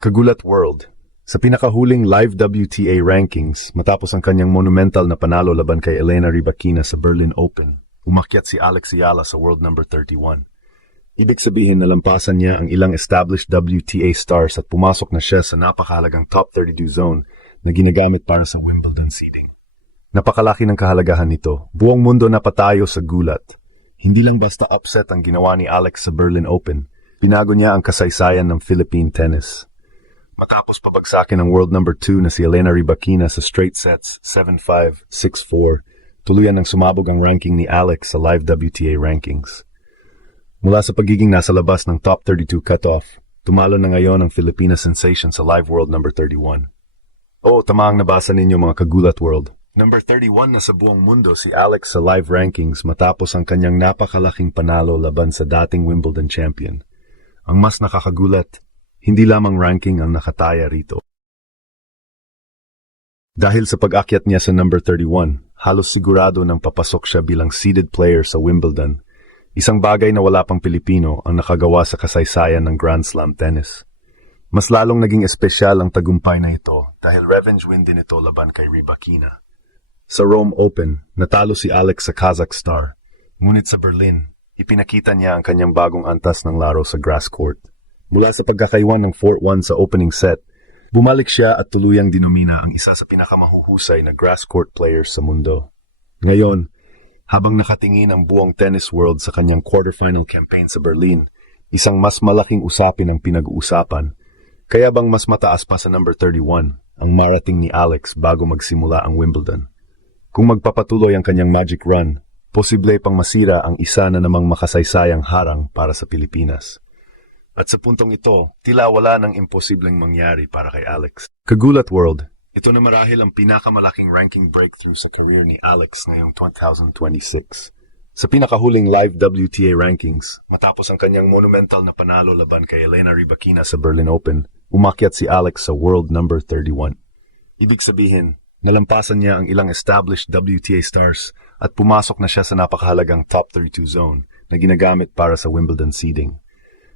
Kagulat World. Sa pinakahuling live WTA rankings, matapos ang kanyang monumental na panalo laban kay Elena Rybakina sa Berlin Open, umakyat si Alex Ayala sa world number 31. Ibig sabihin nalampasan niya ang ilang established WTA stars at pumasok na siya sa napakahalagang top 32 zone na ginagamit para sa Wimbledon seeding. Napakalaki ng kahalagahan nito. Buong mundo napatayo sa gulat. Hindi lang basta upset ang ginawa ni Alex sa Berlin Open, binago niya ang kasaysayan ng Philippine tennis. Matapos pabagsakin ang world number 2 na si Elena Rybakina sa straight sets 7-5, 6-4, tuluyan ng sumabog ang ranking ni Alex sa live WTA rankings. Mula sa pagiging nasa labas ng top 32 cutoff, tumalo na ngayon ang Filipina sensation sa live world number 31. Oo, tamaang nabasa ninyo mga Kagulat World. Number 31 na sa buong mundo si Alex sa live rankings matapos ang kanyang napakalaking panalo laban sa dating Wimbledon champion. Ang mas nakakagulat, hindi lamang ranking ang nakataya rito. Dahil sa pag-akyat niya sa number 31, halos sigurado nang papasok siya bilang seeded player sa Wimbledon, isang bagay na wala pang Pilipino ang nakagawa sa kasaysayan ng Grand Slam tennis. Mas lalong naging espesyal ang tagumpay na ito dahil revenge win din ito laban kay Rybakina. Sa Rome Open, natalo si Alex sa Kazakh star, ngunit sa Berlin, ipinakita niya ang kanyang bagong antas ng laro sa grass court. Mula sa pagkakaiwan ng 4-1 sa opening set, bumalik siya at tuluyang dinomina ang isa sa pinakamahuhusay na grass court players sa mundo. Ngayon, habang nakatingin ang buong tennis world sa kanyang quarterfinal campaign sa Berlin, isang mas malaking usapin ang pinag-uusapan. Kaya bang mas mataas pa sa number 31 ang marating ni Alex bago magsimula ang Wimbledon? Kung magpapatuloy ang kanyang magic run, posible pang masira ang isa na namang makasaysayang harang para sa Pilipinas. At sa puntong ito, tila wala ng imposibleng mangyari para kay Alex. Kagulat World, ito na marahil ang pinakamalaking ranking breakthrough sa career ni Alex ngayong 2026. Sa pinakahuling live WTA rankings, matapos ang kanyang monumental na panalo laban kay Elena Rybakina sa Berlin Open, umakyat si Alex sa world number 31. Ibig sabihin, nalampasan niya ang ilang established WTA stars at pumasok na siya sa napakahalagang top 32 zone na ginagamit para sa Wimbledon seeding.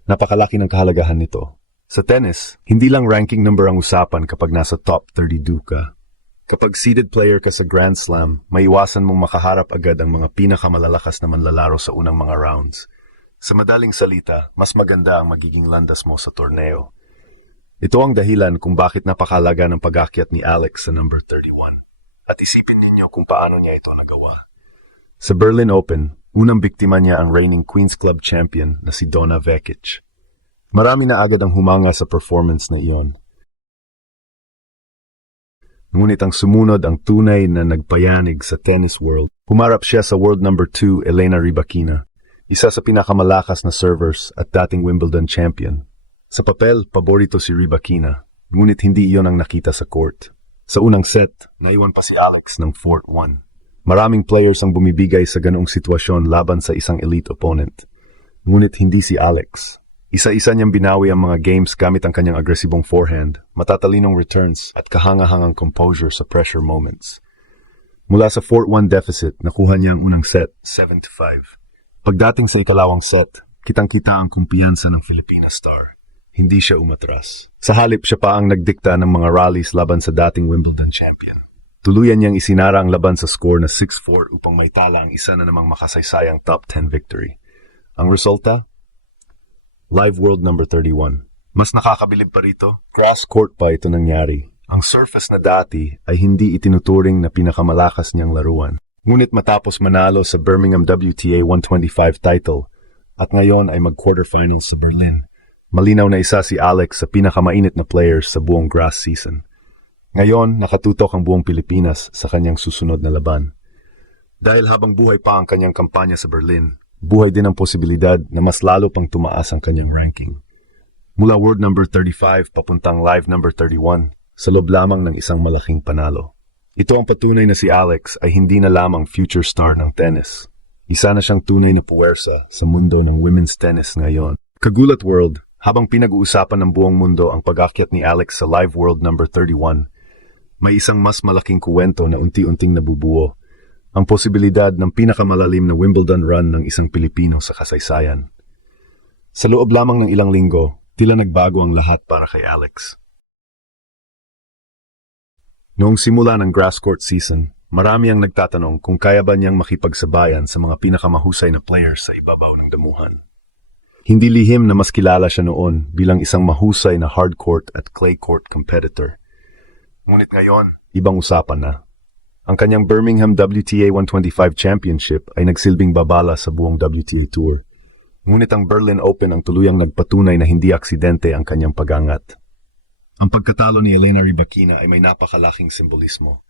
Napakalaki ng kahalagahan nito. Sa tennis, hindi lang ranking number ang usapan kapag nasa top 32 ka. Kapag seeded player ka sa Grand Slam, maiwasan mong makaharap agad ang mga pinakamalalakas na manlalaro sa unang mga rounds. Sa madaling salita, mas maganda ang magiging landas mo sa torneo. Ito ang dahilan kung bakit napakahalaga ng pag-akyat ni Alex sa number 31. At isipin ninyo kung paano niya ito nagawa. Sa Berlin Open, unang biktima niya ang reigning Queen's Club champion na si Donna Vekic. Marami na agad ang humanga sa performance na iyon. Ngunit ang sumunod ang tunay na nagpayanig sa tennis world. Humarap siya sa world number 2 Elena Rybakina, isa sa pinakamalakas na servers at dating Wimbledon champion. Sa papel, paborito si Rybakina, ngunit hindi iyon ang nakita sa court. Sa unang set, naiwan pa si Alex ng 4-1. Maraming players ang bumibigay sa ganoong sitwasyon laban sa isang elite opponent. Ngunit hindi si Alex. Isa-isa niyang binawi ang mga games gamit ang kanyang agresibong forehand, matatalinong returns at kahangahangang composure sa pressure moments. Mula sa 4-1 deficit, nakuha niya ang unang set, 7-5. Pagdating sa ikalawang set, kitang-kita ang kumpiyansa ng Filipina star. Hindi siya umatras. Sa halip, siya pa ang nagdikta ng mga rallies laban sa dating Wimbledon champion. Tuluyan niyang isinara ang laban sa score na 6-4 upang maitala ang isa na namang makasaysayang top 10 victory. Ang resulta? Live world number 31. Mas nakakabilib pa rito, grass court pa ito nangyari. Ang surface na dati ay hindi itinuturing na pinakamalakas niyang laruan. Ngunit matapos manalo sa Birmingham WTA 125 title at ngayon ay mag-quarterfinals sa Berlin, malinaw na isa si Alex sa pinakamainit na players sa buong grass season. Ngayon, nakatutok ang buong Pilipinas sa kanyang susunod na laban. Dahil habang buhay pa ang kanyang kampanya sa Berlin, buhay din ang posibilidad na mas lalo pang tumaas ang kanyang ranking. Mula world number 35 papuntang live number 31, sa loob lamang ng isang malaking panalo. Ito ang patunay na si Alex ay hindi na lamang future star ng tennis. Isa na siyang tunay na puwersa sa mundo ng women's tennis ngayon. Kagulat World, habang pinag-uusapan ng buong mundo ang pag-akyat ni Alex sa live world number 31, may isang mas malaking kuwento na unti-unting nabubuo, ang posibilidad ng pinakamalalim na Wimbledon run ng isang Pilipino sa kasaysayan. Sa loob lamang ng ilang linggo, Tila nagbago ang lahat para kay Alex. Noong simula ng grass court season, marami ang nagtatanong kung kaya ba niyang makipagsabayan sa mga pinakamahusay na players sa ibabaw ng damuhan. Hindi lihim na mas kilala siya noon bilang isang mahusay na hard court at clay court competitor. Ngunit ngayon, ibang usapan na. Ang kanyang Birmingham WTA 125 Championship ay nagsilbing babala sa buong WTA Tour. Ngunit ang Berlin Open ang tuluyang nagpatunay na hindi aksidente ang kanyang pag-angat. Ang pagkatalo ni Elena Rybakina ay may napakalaking simbolismo.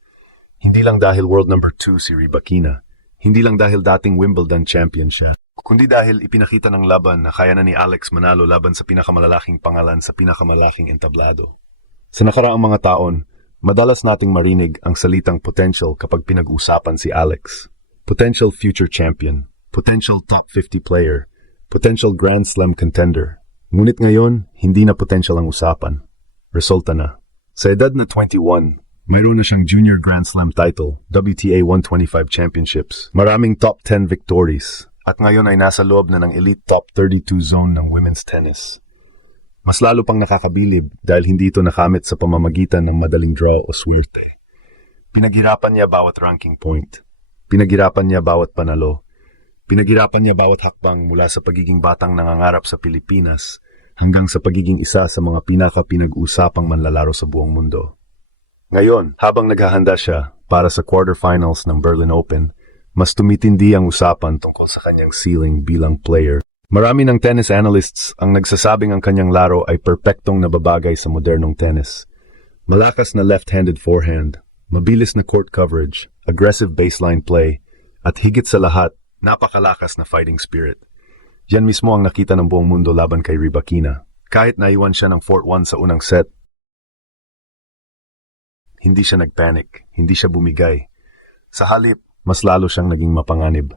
Hindi lang dahil world number 2 si Rybakina, hindi lang dahil dating Wimbledon champion siya, kundi dahil ipinakita ng laban na kaya na ni Alex manalo laban sa pinakamalalaking pangalan sa pinakamalaking entablado. Sa nakaraang mga taon, madalas nating marinig ang salitang potential kapag pinag-usapan si Alex. Potential future champion, potential top 50 player, potential Grand Slam contender. Ngunit ngayon, hindi na potential ang usapan. Resulta na. Sa edad na 21, mayroon na siyang Junior Grand Slam title, WTA 125 Championships, maraming top 10 victories, at ngayon ay nasa loob na ng elite top 32 zone ng women's tennis. Mas lalo pang nakakabilib dahil hindi ito nakamit sa pamamagitan ng madaling draw o swerte. Pinaghirapan niya bawat ranking point. Pinaghirapan niya bawat panalo. Pinaghirapan niya bawat hakbang mula sa pagiging batang nangangarap sa Pilipinas hanggang sa pagiging isa sa mga pinaka-pinag-usapang manlalaro sa buong mundo. Ngayon, habang naghahanda siya para sa quarterfinals ng Berlin Open, mas tumitindi ang usapan tungkol sa kanyang ceiling bilang player. Marami ng tennis analysts ang nagsasabing ang kanyang laro ay perpektong nababagay sa modernong tennis. Malakas na left-handed forehand, mabilis na court coverage, aggressive baseline play, at higit sa lahat, napakalakas na fighting spirit. Yan mismo ang nakita ng buong mundo laban kay Rybakina. Kahit naiwan siya ng 4-1 sa unang set, hindi siya nagpanic, hindi siya bumigay. Sa halip, mas lalo siyang naging mapanganib.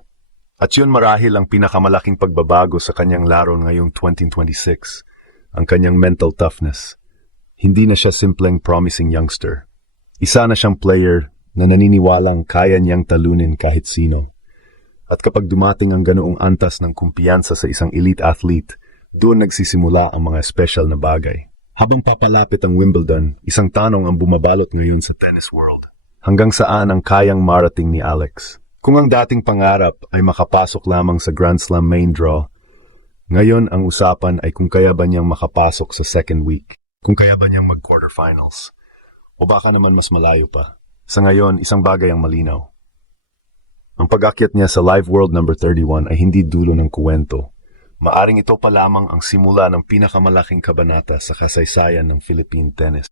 At yun marahil ang pinakamalaking pagbabago sa kanyang laro ngayong 2026, ang kanyang mental toughness. Hindi na siya simpleng promising youngster. Isa na siyang player na naniniwalang kaya niyang talunin kahit sino. At kapag dumating ang ganoong antas ng kumpiyansa sa isang elite athlete, doon nagsisimula ang mga special na bagay. Habang papalapit ang Wimbledon, isang tanong ang bumabalot ngayon sa tennis world. Hanggang saan ang kayang marating ni Alex? Kung ang dating pangarap ay makapasok lamang sa Grand Slam main draw, ngayon ang usapan ay kung kaya ba niyang makapasok sa second week, kung kaya ba niyang mag-quarterfinals, o baka naman mas malayo pa. Sa ngayon, isang bagay ang malinaw. Ang pag-akyat niya sa Live World number 31 ay hindi dulo ng kuwento. Maaring ito pa lamang ang simula ng pinakamalaking kabanata sa kasaysayan ng Philippine tennis.